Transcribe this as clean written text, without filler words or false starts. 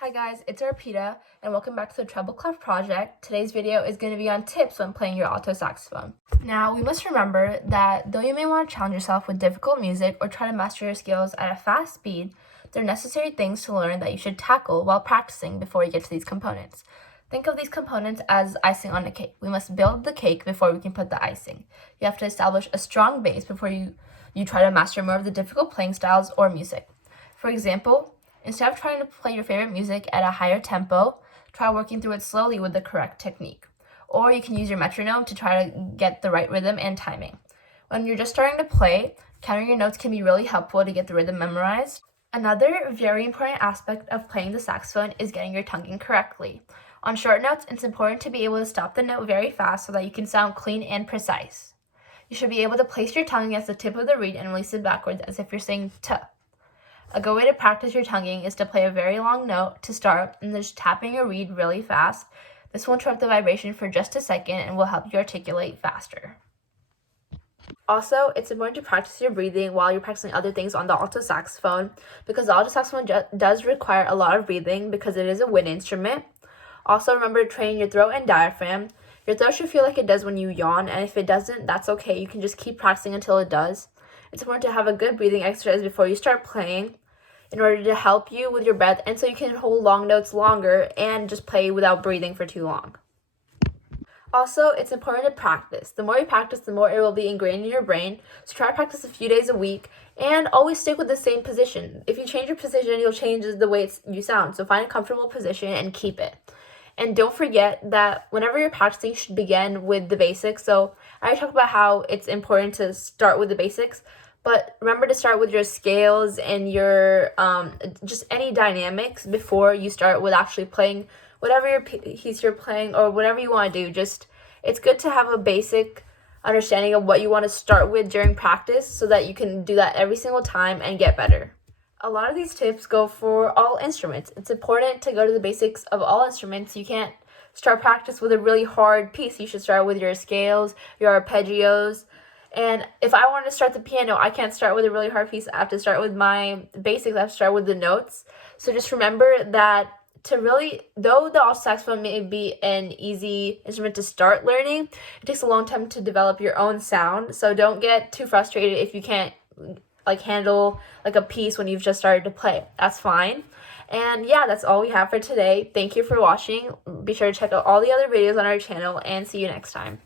Hi guys, it's Arpita, and welcome back to the Treble Clef Project. Today's video is going to be on tips when playing your alto saxophone. Now, we must remember that though you may want to challenge yourself with difficult music or try to master your skills at a fast speed, there are necessary things to learn that you should tackle while practicing before you get to these components. Think of these components as icing on a cake. We must build the cake before we can put the icing. You have to establish a strong base before you try to master more of the difficult playing styles or music. For example, instead of trying to play your favorite music at a higher tempo, try working through it slowly with the correct technique. Or you can use your metronome to try to get the right rhythm and timing. When you're just starting to play, counting your notes can be really helpful to get the rhythm memorized. Another very important aspect of playing the saxophone is getting your tonguing correctly. On short notes, it's important to be able to stop the note very fast so that you can sound clean and precise. You should be able to place your tongue against the tip of the reed and release it backwards as if you're saying t. A good way to practice your tonguing is to play a very long note to start and then just tapping your reed really fast. This will interrupt the vibration for just a second and will help you articulate faster. Also, it's important to practice your breathing while you're practicing other things on the alto saxophone because the alto saxophone does require a lot of breathing because it is a wind instrument. Also, remember to train your throat and diaphragm. Your throat should feel like it does when you yawn, and if it doesn't, that's okay. You can just keep practicing until it does. It's important to have a good breathing exercise before you start playing in order to help you with your breath and so you can hold long notes longer and just play without breathing for too long. Also, it's important to practice. The more you practice, the more it will be ingrained in your brain. So try to practice a few days a week and always stick with the same position. If you change your position, you'll change the way you sound. So find a comfortable position and keep it. And don't forget that whenever you're practicing, you should begin with the basics. So I already talked about how it's important to start with the basics, but remember to start with your scales and your just any dynamics before you start with actually playing whatever your piece you're playing or whatever you want to do. Just it's good to have a basic understanding of what you want to start with during practice so that you can do that every single time and get better. A lot of these tips go for all instruments. It's important to go to the basics of all instruments. You can't start practice with a really hard piece. You should start with your scales, your arpeggios. And if I want to start the piano, I can't start with a really hard piece. I have to start with my basics. I have to start with the notes. So just remember that though the alto saxophone may be an easy instrument to start learning, it takes a long time to develop your own sound. So don't get too frustrated if you can't handle a piece when you've just started to play. That's fine. And yeah, that's all we have for today. Thank you for watching. Be sure to check out all the other videos on our channel and see you next time.